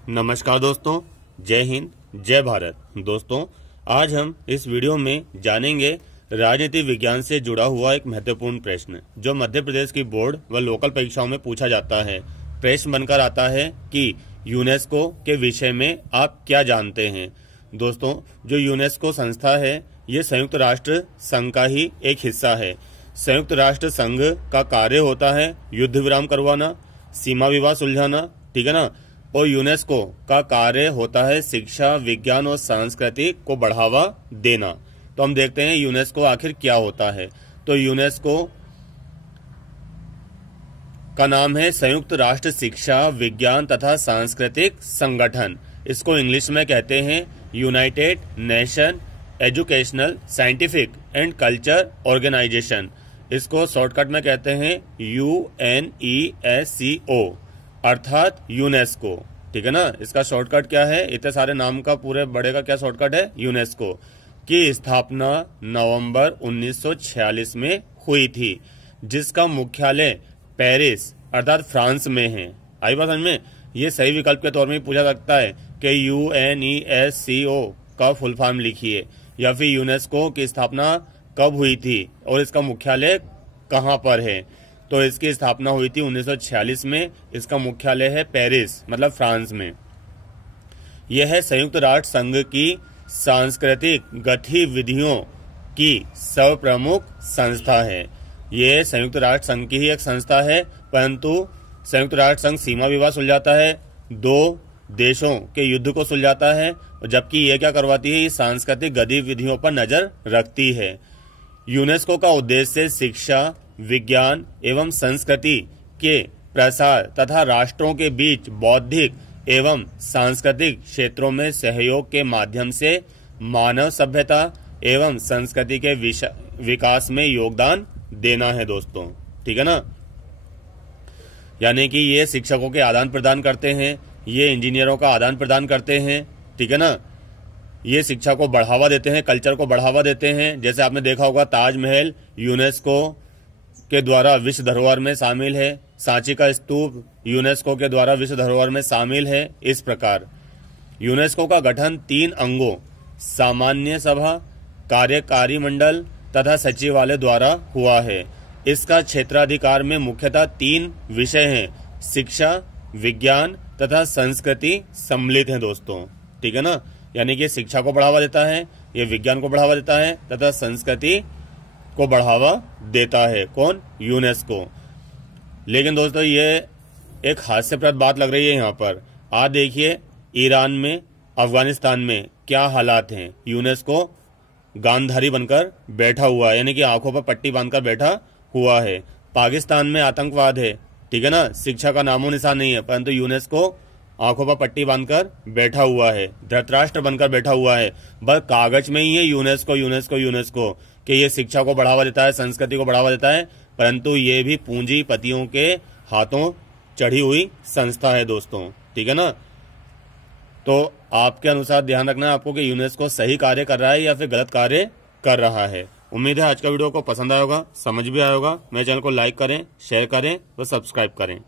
नमस्कार दोस्तों, जय हिंद, जय भारत। दोस्तों, आज हम इस वीडियो में जानेंगे राजनीति विज्ञान से जुड़ा हुआ एक महत्वपूर्ण प्रश्न जो मध्य प्रदेश की बोर्ड व लोकल परीक्षाओं में पूछा जाता है। प्रश्न बनकर आता है कि यूनेस्को के विषय में आप क्या जानते हैं। दोस्तों, जो यूनेस्को संस्था है ये संयुक्त राष्ट्र संघ का ही एक हिस्सा है। संयुक्त राष्ट्र संघ का कार्य होता है युद्ध विराम करवाना, सीमा विवाद सुलझाना, ठीक है ना। और यूनेस्को का कार्य होता है शिक्षा, विज्ञान और संस्कृति को बढ़ावा देना। तो हम देखते हैं यूनेस्को आखिर क्या होता है। तो यूनेस्को का नाम है संयुक्त राष्ट्र शिक्षा, विज्ञान तथा सांस्कृतिक संगठन। इसको इंग्लिश में कहते हैं United Nation Educational, Scientific and Culture Organisation. इसको शॉर्टकट में कहते हैं UNESCO, अर्थात यूनेस्को, ठीक है ना। इसका शॉर्टकट क्या है? इतने सारे नाम का पूरे बड़े का क्या शॉर्टकट है? यूनेस्को की स्थापना नवंबर 1946 में हुई थी, जिसका मुख्यालय पेरिस अर्थात फ्रांस में है। आई बात समझ में? ये सही विकल्प के तौर में पूछा सकता है कि UNESCO का फुल फॉर्म लिखिए, या फिर यूनेस्को की स्थापना कब हुई थी और इसका मुख्यालय कहाँ पर है। तो इसकी स्थापना हुई थी 1946 में। इसका मुख्यालय है पेरिस, मतलब फ्रांस में। यह संयुक्त राष्ट्र संघ की सांस्कृतिक गतिविधियों की सर्वप्रमुख संस्था है। यह संयुक्त राष्ट्र संघ की ही एक संस्था है, परंतु संयुक्त राष्ट्र संघ सीमा विवाद सुलझाता है, दो देशों के युद्ध को सुलझाता है, जबकि यह क्या करवाती है? ये सांस्कृतिक गतिविधियों पर नजर रखती है। यूनेस्को का उद्देश्य शिक्षा, विज्ञान एवं संस्कृति के प्रसार तथा राष्ट्रों के बीच बौद्धिक एवं सांस्कृतिक क्षेत्रों में सहयोग के माध्यम से मानव सभ्यता एवं संस्कृति के विकास में योगदान देना है दोस्तों, ठीक है ना। यानी कि ये शिक्षकों के आदान प्रदान करते हैं, ये इंजीनियरों का आदान प्रदान करते हैं, ठीक है ना। ये शिक्षा को बढ़ावा देते हैं, कल्चर को बढ़ावा देते हैं। जैसे आपने देखा होगा ताजमहल यूनेस्को के द्वारा विश्व धरोहर में शामिल है, सांची का स्तूप यूनेस्को के द्वारा विश्व धरोहर में शामिल है। इस प्रकार यूनेस्को का गठन 3 अंगों सामान्य सभा, कार्यकारी मंडल तथा सचिवालय द्वारा हुआ है। इसका क्षेत्राधिकार में मुख्यतः 3 विषय हैं, शिक्षा, विज्ञान तथा संस्कृति सम्मिलित हैं दोस्तों, ठीक है ना। यानी कि शिक्षा को बढ़ावा देता है, ये विज्ञान को बढ़ावा देता है तथा संस्कृति को बढ़ावा देता है। कौन? यूनेस्को। लेकिन दोस्तों ये एक हास्यप्रद बात लग रही है यहाँ पर। आज देखिए ईरान में, अफगानिस्तान में क्या हालात हैं। यूनेस्को गांधारी बनकर बैठा हुआ है, यानी कि आंखों पर पट्टी बांधकर बैठा हुआ है। पाकिस्तान में आतंकवाद है, ठीक है ना। शिक्षा का नामो निशान नहीं है, परंतु यूनेस्को आंखों पर पट्टी बांधकर बैठा हुआ है, धृतराष्ट्र बनकर बैठा हुआ है। बस कागज में ही है यूनेस्को यूनेस्को यूनेस्को कि ये शिक्षा को बढ़ावा देता है, संस्कृति को बढ़ावा देता है, परंतु ये भी पूंजीपतियों के हाथों चढ़ी हुई संस्था है दोस्तों, ठीक है ना। तो आपके अनुसार ध्यान रखना है आपको कि यूनेस्को सही कार्य कर रहा है या फिर गलत कार्य कर रहा है। उम्मीद है आज का वीडियो को पसंद आया होगा, समझ भी आया होगा। मेरे चैनल को लाइक करें, शेयर करें व सब्सक्राइब करें।